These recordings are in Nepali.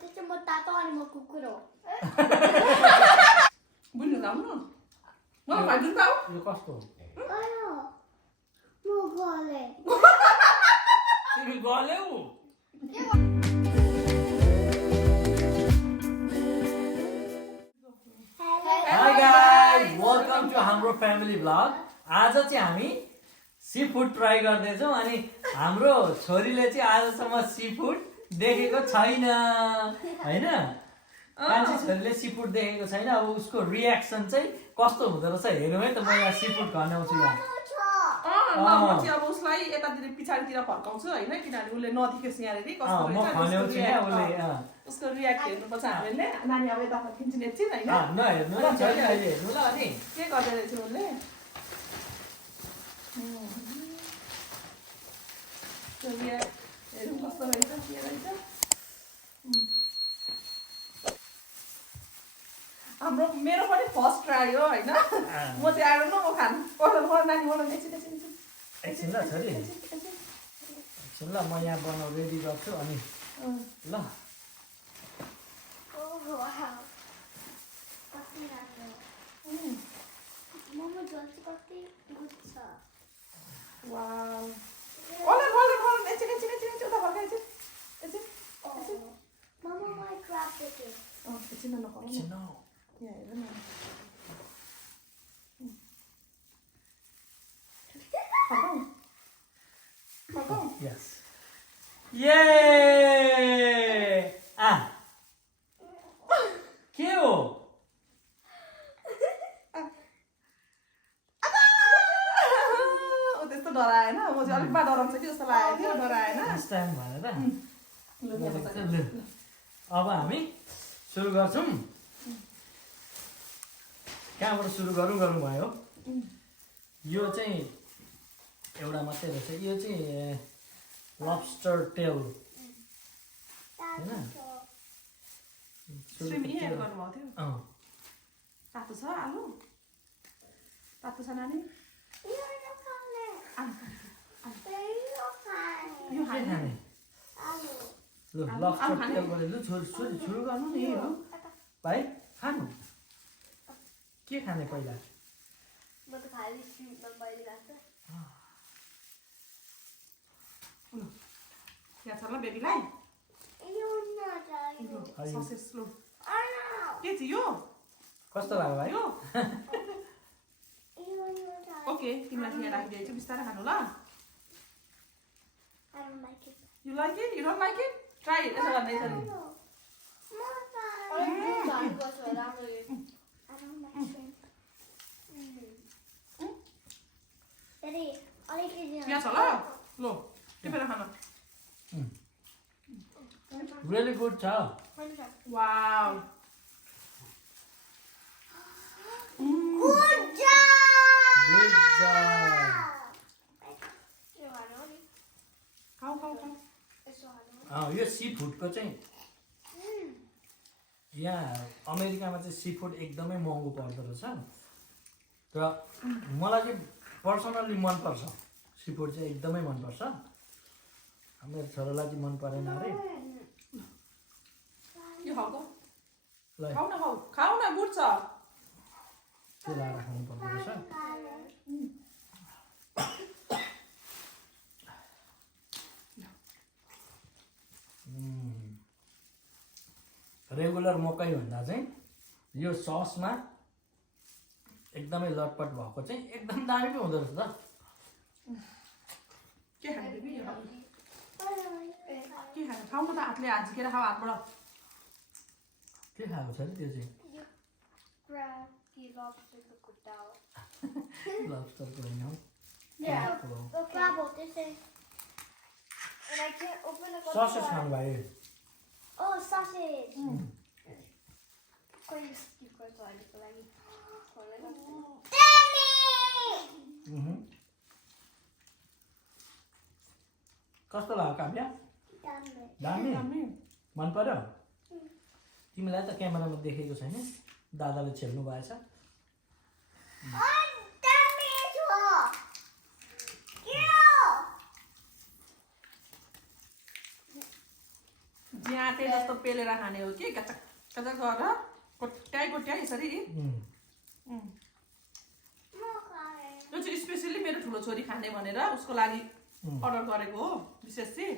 त्यसै म तातो अनि म कुकुर हो बुझ्नु जाउनु मलाई भन्नु त यो कस्तो हो अयो म गले तिमी गल्यौ हाई गाइस वेलकम टु हाम्रो फ्यामिली भ्लग आज चाहिँ हामी सी फुड ट्राई गर्दैछौँ अनि हाम्रो छोरीले चाहिँ आजसम्म सी फुड देखेको छैन हैन कान्छी छोरीले सी फुड देखेको छैन अब उसको रियाक्सन चाहिँ कस्तो हुँदो रहेछ हेरौँ है त म यहाँ सी फुड खनाउँछु यहाँ म चाहिँ अब उसलाई यतातिर पछाडितिर फर्काउँछु हैन किनभने उसले नदेख्योस् यहाँनेरि कस्तो म खनाउँछु यहाँ उसले उसको रियाक्ट हेर्नुपर्छ हामीले नानी अब यता फर्किन्छ एकछिन हैन नहेर्नु ल छोरी अहिले हेर्नु ल अनि के गर्दै रहेछ उसले हेरौँ कस्तो रहेछ के रहेछ हाम्रो मेरो पनि फर्स्ट ट्राई हो हैन म चाहिँ आएर न म खानु पर्दैन नानी मलाई एकछिन ल छोरी एकछिन ल म यहाँ बनाउ रेडी गर्छु अनि ल ओहो वाउ कति राम्रो मम्मी जल्दी कति गुड छ वाउ Hold on, एकछिन उता फर्का एकछिन मम्मा माई क्राफ्ट इट एकछिन नखलाउ एकछिन न यहाँ हेर न फर्काउ यस ये के हो त्यस्तो डराएन म चाहिँ अलिक बा डराउँछ कि जस्तो लागेको थियो डराएन फर्स्ट टाइम भनेर अब हामी सुरु गर्छौँ कहाँबाट सुरु गरौँ भयो यो चाहिँ एउटा मात्रै रहेछ यो चाहिँ लब्स्टर टेल हैन स्ट्रिम यहाँ गर्नुभएको थियो तातो छ आलु तातो छ नानी यो खाने ल लब्स्टर टेल गरेर छोरी सुरु गर्नु नि भाइ खानु के खाने पहिला म त खाली स्ट्रिममा मैले खान्छ यहाँ छ ल बेबीलाई यो नजाइलो ससेस लो आना के चाहिँ यो कस्तो लाग्यो भाइ यो यो नजाइलो ओके तिमीलाई यहाँ राखिदिएको छु बिस्तारै खानु ल I don't like it. You like it? You don't like it? Try it. यसो गर्दै छ नि I don't like shrimp. Daddy, यहाँ छ ल लो टिपेर खानु रियली गुड छ वाउ Good job! गुड जब खाऊ यो सी फुडको चाहिँ यहाँ अमेरिकामा चाहिँ सी फुड एकदमै महँगो पर्दो रहेछ तर मलाई चाहिँ पर्सनल्ली मनपर्छ सी फुड चाहिँ एकदमै मनपर्छ मेरो छोरालाई चाहिँ मन परेन अरे यो खाऊ त ल खाऊ न गुड छ त्यो लाएर खानु पर्दो रहेछ रेगुलर मकै भन्दा चाहिँ यो ससमा एकदमै लटपट भएको चाहिँ एकदम दामी पो हुँदो रहेछ त के खाने बेबी यो खाऊ के खाने खाऊ न त हातले हात झिकेर खाऊ हातबाट के खाएको छ अरे त्यो चाहिँ लब्स्टरको होइन हौ the crab or this thing. And I can't open the sausage खानु भयो Oh, sausage! Damn कस्तो लाग्यो काव्य दामी दामी मन पर्यो तिमीलाई त क्यामेरामा देखेको छैन दादाले छेल्नु भएछ याते जस्तो पेलेर खाने हो कि कचक कचक गरेर कोट्याइ यसरी यो चाहिँ स्पेसली मेरो ठुलो छोरी खाने भनेर उसको लागि अर्डर गरेको हो विशेष चाहिँ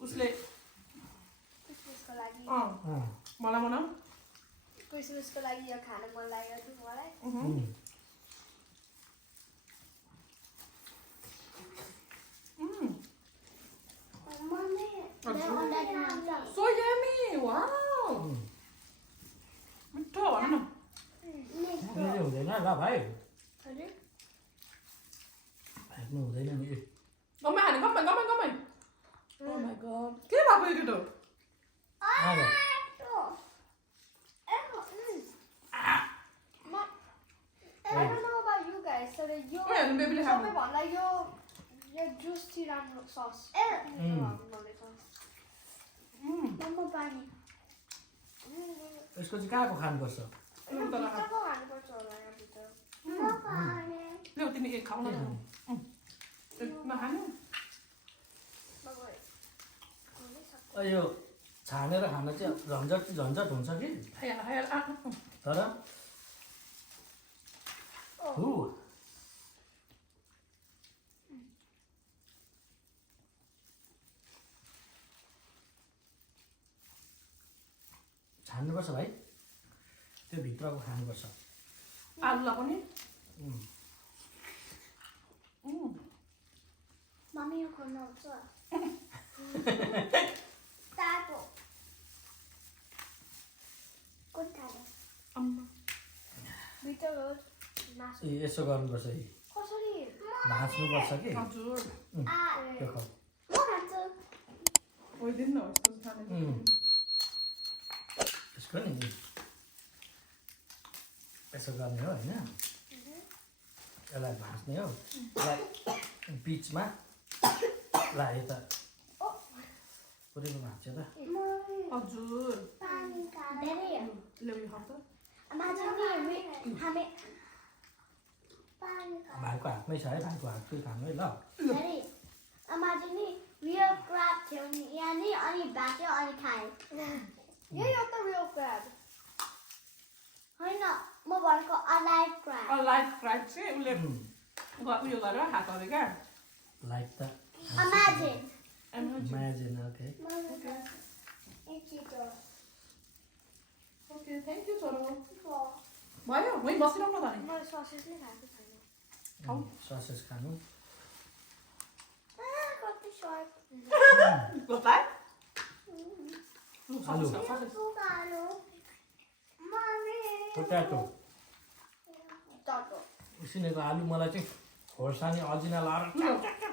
उसले क्रिसमसको लागि मलाई बनाऊ क्रिसमसको लागि यो खान मन लाग्यो थियो मलाई So yummy! Wow! मिठो भन न मेरो हुँदैन ल भाइ फ्याक्नु हुँदैन नि गम्मै खाने गम्मै Oh my god के भएको यो केटो I don't know about you guys, so the yo बेबीले खानु सबैभन्दा यो जुस चाहिँ राम्रो सस मम्मा पानी यसको चाहिँ कहाँको खानुपर्छ भित्रको खानुपर्छ होला यहाँभित्र ल्याउ तिमी एक खाऊ न नखानु यो छानेर खान चाहिँ झन्झट हुन्छ कि तर छान्नुपर्छ भाइ त्यो भित्रको खानुपर्छ आलुलाई पनि मम्मी यो खोल्न आउँछ तातो कोठाले भित्र मासु यसो गर्नुपर्छ है कसरी भाँच्नुपर्छ कि हजुर त्यो खाऊ म खान्छु ओइदिन न यस्तो खाने यसको नि यसो गर्ने हो होइन यसलाई भाँच्ने हो यसलाई बिचमा ला यता पुरै भाँच्यो त हजुर धेरै ल्याउ यो खाऊ त भाइको हातमै छ है भाइको हातकै खानु है ल Imagine real crab थियो नि यहाँ नि अनि भाँच्यो अनि खाएँ यही हो त real crab होइन म भनेको alive crab लाइफ क्राइब चाहिँ उसले उयो गरेर खाएको अरे क्या लाइक त Imagine imagine okay okay thank you छोरो भयो वहीँ बसिरहनु न त नि मैले ससेजले खाएको छैन खाऊ ससेज खानु कति सर्प गोपाल आलु पोट्याटो तातो उसिनेको आलु मलाई चाहिँ खोर्सानी अजिना लाएर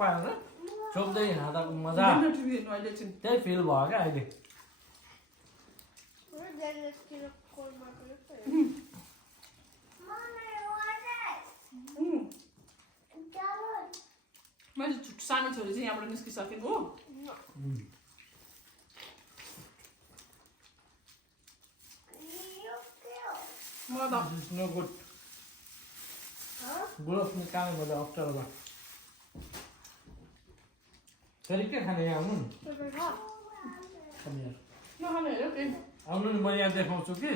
पाएर चोप्दै खाँदा मजा टिभी हेर्नु अहिले चाहिँ त्यही फिल भयो क्या अहिले मैले सानो छोरी चाहिँ यहाँबाट निस्किसकेको हो मलाई त नो गुड ग्लोभ्स निकाल्नु पर्छ अप्ठ्यारो भयो फेरि के खाने यहाँ आउनु नि नखानु हेऱ्यो त्यही आउनु नि म यहाँ देखाउँछु कि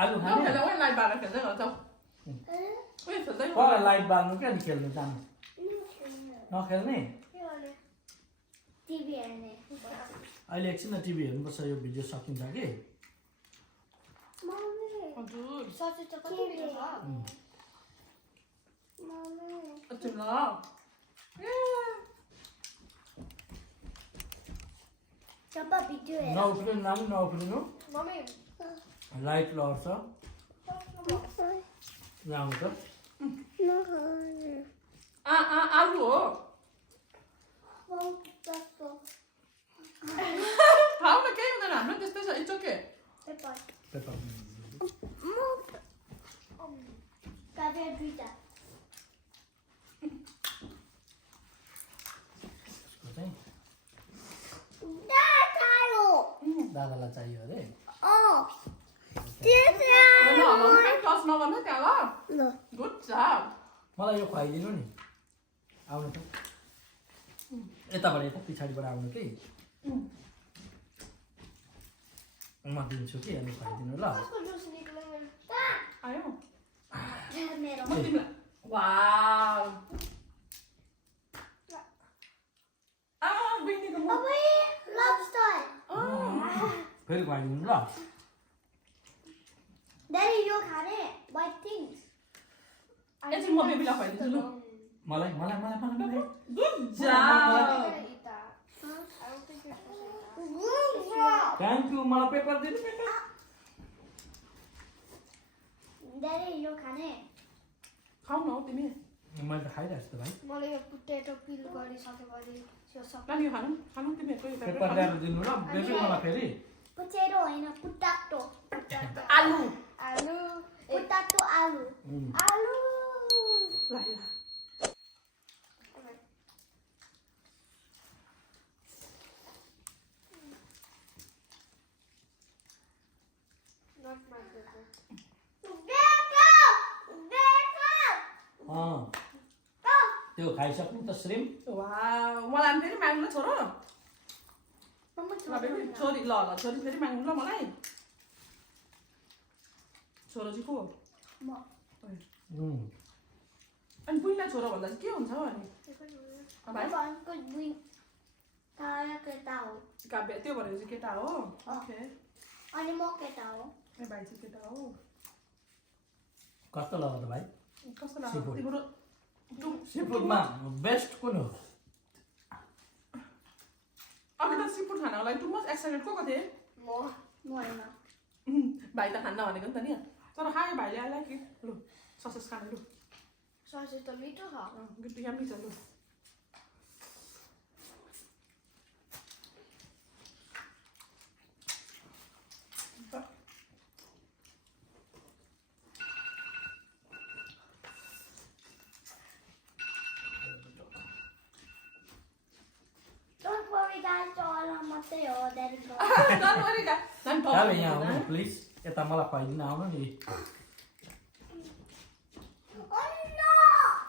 आलु खाने खेल्दा लाइट बाह्र खेल्दै गर्छ उयो खेल्दै पर लाइट बाल्नु क्या नि खेल्नु जानु नखेल्ने टिभी हेर्ने अहिले एकछिन टिभी हेर्नुपर्छ यो भिडियो सकिन्छ कि हजुर ससेज त कति मिठो छ ल जब भिडियो हेर नउफ्रिनु नाम नउफ्रिनु मम्मी लाइट लड्छ आउनु त आलु हो खाऊ न केही हुँदैन हाम्रो त्यस्तै छ इट्स ओके पेपर काव्य दुईटा चाहिँ दादालाई चाहियो अरे टच नगर्नु त्यहाँ ल गुड जब मलाई यो खुवाइदिनु नि आउनु त यताबाट यता पछाडिबाट आउनु कि म दिन्छु कि अनि खुवाइदिनु ल कसको जुस निक्ल्यो मेरो आयो मेरो म तिमीलाई वाउ बहिनीको म अबे लबस्टर फेरि खुवाइदिनु ल Daddy, you खाने white things. एकछिन म बेबीलाई खुवाइदिन्छु लु मलाई गुड जब थ्याङ्क यू मलाई पेपर दिनु पेपर Daddy, you खाने खाऊ न हौ तिमी मैले त खाइरहेको छु त भाइ मलाई यो पोटेटो पिल गरिसकेपछि यो सब नानी यो खानु तिमीहरूको पेपर ल्याएर दिनु ल बेबी मलाई फेरि पोटेटो होइन पोटाटो आलु आलु पोटाटो आलु आलु ल Not my favorite. त्यो खाइसक्नु त श्रीम वाउ मलाई फेरि माग्नु ल छोरो मम्मा ल बेबी छोरी ल छोरी फेरि माग्नु ल मलाई छोरो चाहिँ को हो अनि बुइना छोरो भन्दा चाहिँ के हुन्छ हौ अनि भाइ को बुइन तारा केटा हो काव्य त्यो भनेको चाहिँ केटा हो ओके अनि म केटा हो ए भाइ चाहिँ केटा हो कस्तो लाग्यो त भाइ कस्तो लाग्यो तिम्रो सीफुडमा बेस्ट कुन हो अघि त सीफुड खानको लागि टु मच एक्साइटेड को थिए म होइन भाइ त खान्न भनेको नि त नि तर खायो भाइले आइला कि लु ससेस खाने लु ससेज त मिठो छ गिट्टी यामी छ लु Don't worry guys, all मात्रै हो Daddy को नर्मली का नाम अब यहाँ आउनु प्लिज यता मलाई खुवाइदिन आउनु नि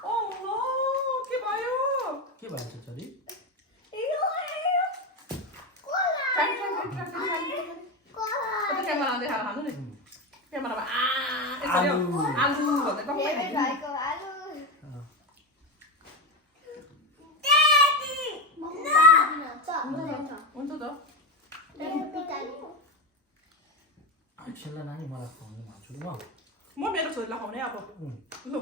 ओ नो के भयो के भएछ छोरी क्यामेरा देखाएर खानु नि क्यामेरामा यसरी आलु भन्दै टक्कै भाइको आलु हुन्छ त एकछिनलाई नानी मलाई खुवाउनु भन्छु ल म मेरो छोरीलाई खुवाउने अब लु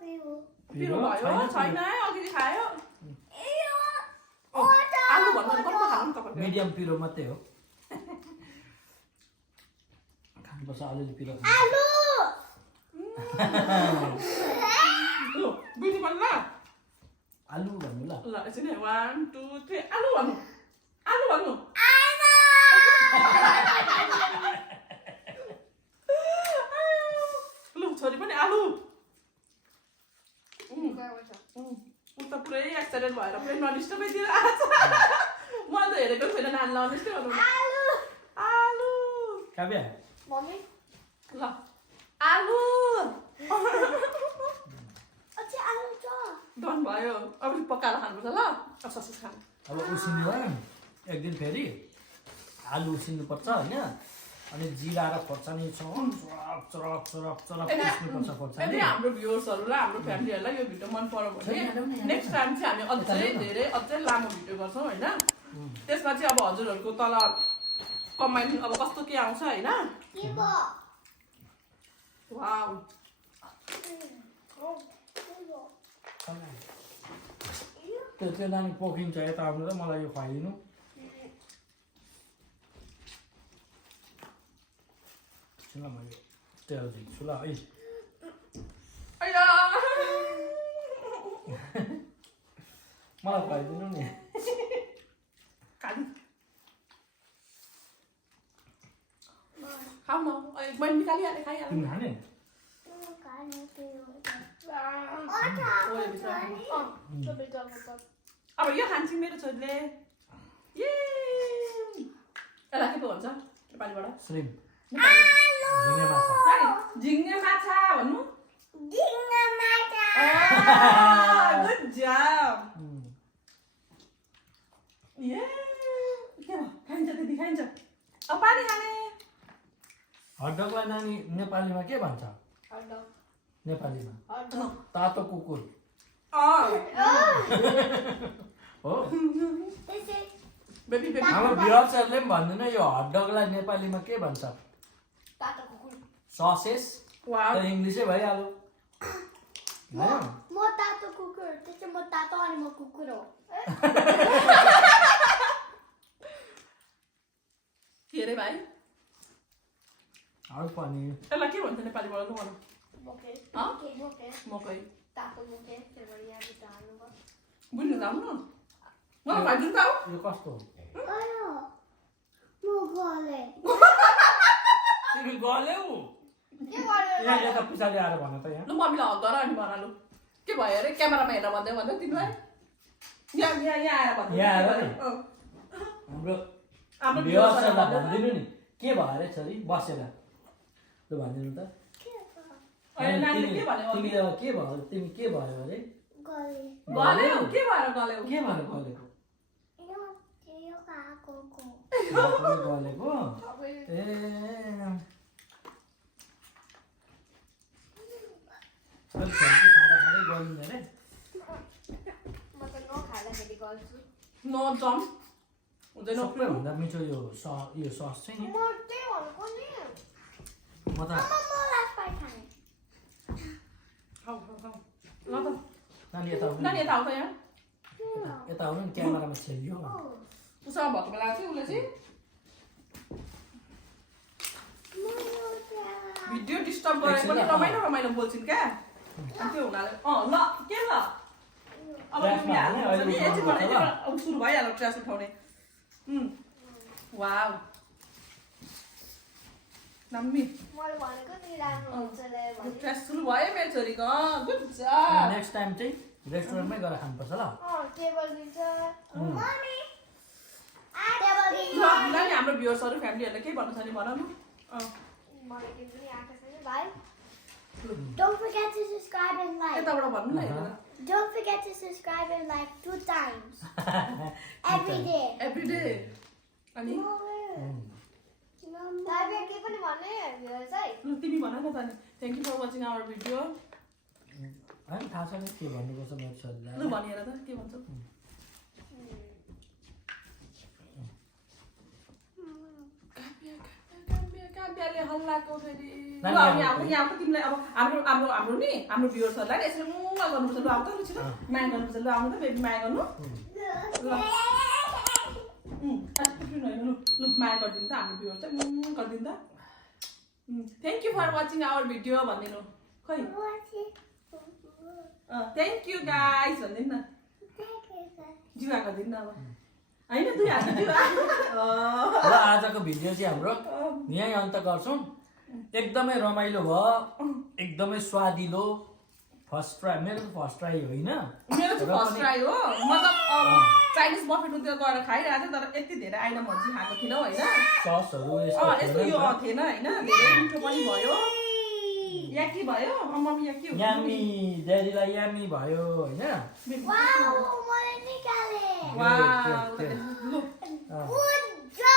पिरो पिरो भयो छैन है अघि खायो आलु भन्नु कस्तो खानु तपाईँ मिडियम पिरो मात्रै हो खानुपर्छ अलिअलि पिरो आलु लु बुझ्नु भन्नु ल आलु भन्नु ल ल एकछिन 1 2 3 आलु भन्नु आलु भन्नु लु छोरी पनि आलु उ त पुरै एक्साइटेड भएर पुरै नडिस्टर्बै दिएर आछ म त हेरेको छैन नानी लाउने जस्तै भन्नु आलु काव्य मम्मी ल आलु अझै आलु छ डन भयो अब पकाएर खानुपर्छ ल ससेज खानु अब उसिन्नु एक दिन फेरि आलु उसिन्नुपर्छ होइन अनि जिरा र खोर्सानी चरक चरक चरक चरक पिस्नुपर्छ यदि खोर्सानी हाम्रो भ्युअर्सहरूलाई हाम्रो फ्यामिलीहरूलाई यो भिडियो मन पर्यो भने नेक्स्ट टाइम चाहिँ हामी अझै लामो भिडियो गर्छौँ होइन त्यसमा चाहिँ अब हजुरहरूको तल कमेन्ट अब कस्तो के आउँछ होइन वाउ त्यो नानी पोखिन्छ यता आउनु र मलाई यो खुवाइदिनु ल म यो तेल दिन्छु ल है अया मलाई खुवाइदिनु नि खानु खाऊ न मैले निकालिहालेँ खाइहालेँ तिमी खाने अब यो खान्छ मेरो छोरीले ए यसलाई के पो भन्छ नेपालीबाट श्रीम झिङ्गे माछा झिङ्गे माछा भन्नु गुड जब ए के भयो खाइन्छ त्यति खाइन्छ पानी खाने हटडगलाई नानी नेपालीमा के भन्छ नेपालीमा तातो कुकुर हो बेबी बेबी हाम्रो भ्युअर्सहरूले पनि भन्दैन यो हटडगलाई नेपालीमा के भन्छ ससेस वाउ त इङ्ग्लिसै भइहाल्यो म तातो कुकुर त्यसै म तातो अनि म कुकुर हो के रे भाइ अरू पनि यसलाई के भन्छ नेपालीबाट लु भन बोके अँ? बोके मकै तातो बोके त्यसबाट यहाँ भित्र हाल्नु बुझ्नु त आउनु मलाई भाइ जुन पाऊ यो कस्तो भयो म गले तिमी गल्यौ के गर्यो यहाँ यता पछाडि आएर भन त यहाँ लु मम्मीलाई हक गर अनि भन लु के भयो अरे क्यामेरामा हेरेर भन्दै भन्दै तिमीलाई यहाँ आएर भन्दै यहाँ आएर नि? अँ। हाम्रो हाम्रो भ्युअर्सहरूलाई भ्युअर्सहरूलाई भनिदिनु नि के भयो अरे छोरी बसेर लु भनिदिनु त अहिले नानीले के भन्यो तिमीले अब के भयो तिमी के भयो अरे गले गल्यौ के भएर गल्यौ के भएर गलेको यो काको गलेको ए अलिक खाँदा खाँदै गलिन्छ अरे म त नखाँदाखेरि गर्छु नो जम हुँदैन सबैभन्दा मिठो यो सस चाहिँ नि म त्यही भनेको नि म त म लास्ट पाइ खाने खाऊ खाऊ खाऊ ल त नानी यता आउनु नानी यता आऊ त यहाँ यता आउनु नि क्यामेरामा छेलियो उसँग भएको बेला चाहिँ उसले चाहिँ भिडियो डिस्टर्ब गरेर पनि रमाइलो रमाइलो बोल्छिन् क्या अनि त्यो हुनाले ल के ल अब तिमी हाल्नु पर्छ नि यतिबाट अब सुरु भइहाल्यो ट्रास उठाउने वाउ नम्मी मैले भनेको नि राम्रो हुन्छ ले भने ट्रास सुरु भयो मेरो छोरीको गुड जब नेक्स्ट टाइम चाहिँ रेस्टुरेन्टमै गएर खानुपर्छ ल टेबल दिन्छ मम्मी टेबल ल दिन्छ नानी हाम्रो भ्युअर्सहरू फ्यामिलीहरूले के भन्नु छ नि भन न मलाई के पनि आएको छैन भाइ Don't forget to subscribe and like. यताबाट भन्नु न हेरेर Don't forget to subscribe and like 2 times every day. Every day अनि Live के पनि भन्ने हेर्छ है लु तिमी भन न त अनि thank you for watching our video होइन थाहा छैन के भन्नुपर्छ मेरो छोरीलाई लु भनि हेर त के भन्छौ काव्याले हल्लाको फेरि लु यहाँको तिमीलाई अब हाम्रो नि हाम्रो भ्युअर्सहरूलाई नि यसरी मुवा गर्नुपर्छ लु आउनु त लु छिटो माया गर्नुपर्छ लु आउनु त बेबी माया गर्नु लु लु माया गरिदिनु त हाम्रो भ्युअर्स चाहिँ गरिदिनु त thank you for watching our video भनिदिनु खै थ्याङ्क यू गाइस भनिदिनु न जुवा गरिदिनु न अब होइन दुई हात जुवा र आजको भिडियो चाहिँ हाम्रो यहीँ अन्त गर्छौँ एकदमै रमाइलो भयो एकदमै स्वादिलो फर्स्ट ट्राई मेरो त फर्स्ट ट्राई होइन मेरो चाहिँ फर्स्ट ट्राई हो मतलब चाइनिज बफेटतिर गएर खाइरहेको थिएँ तर यति धेरै आइटमहरू चाहिँ खाएको थिइनँ होइन ससहरू यस्तो यो थिएन होइन धेरै मिठो पनि भयो याकी भयो मम्मी याकी हो यामी ड्याडीलाई यामी भयो होइन Wow, मैले निकाले लु Good job.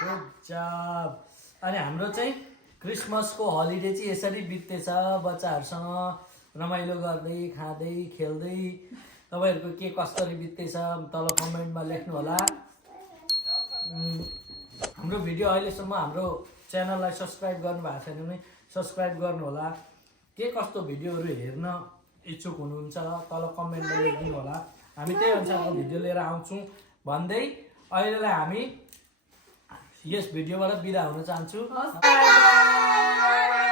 गुड जब अनि हाम्रो चाहिँ क्रिसमसको हलिडे चाहिँ यसरी बित्दैछ बच्चाहरूसँग रमाइलो गर्दै खाँदै खेल्दै तपाईँहरूको के कसरी बित्दैछ तल कमेन्टमा लेख्नु होला हाम्रो भिडियो अहिलेसम्म हाम्रो च्यानललाई सब्सक्राइब गर्नुभएको छैन भने सब्सक्राइब गर्नु होला के कस्तो भिडियोहरू हेर्न इच्छुक हुनुहुन्छ तल कमेन्टमा लेखिदिनु होला हामी त्यही अनुसारको भिडियो लिएर आउँछौँ भन्दै अहिलेलाई हामी यस भिडियोबाट बिदा हुन चाहन्छु बाई बाई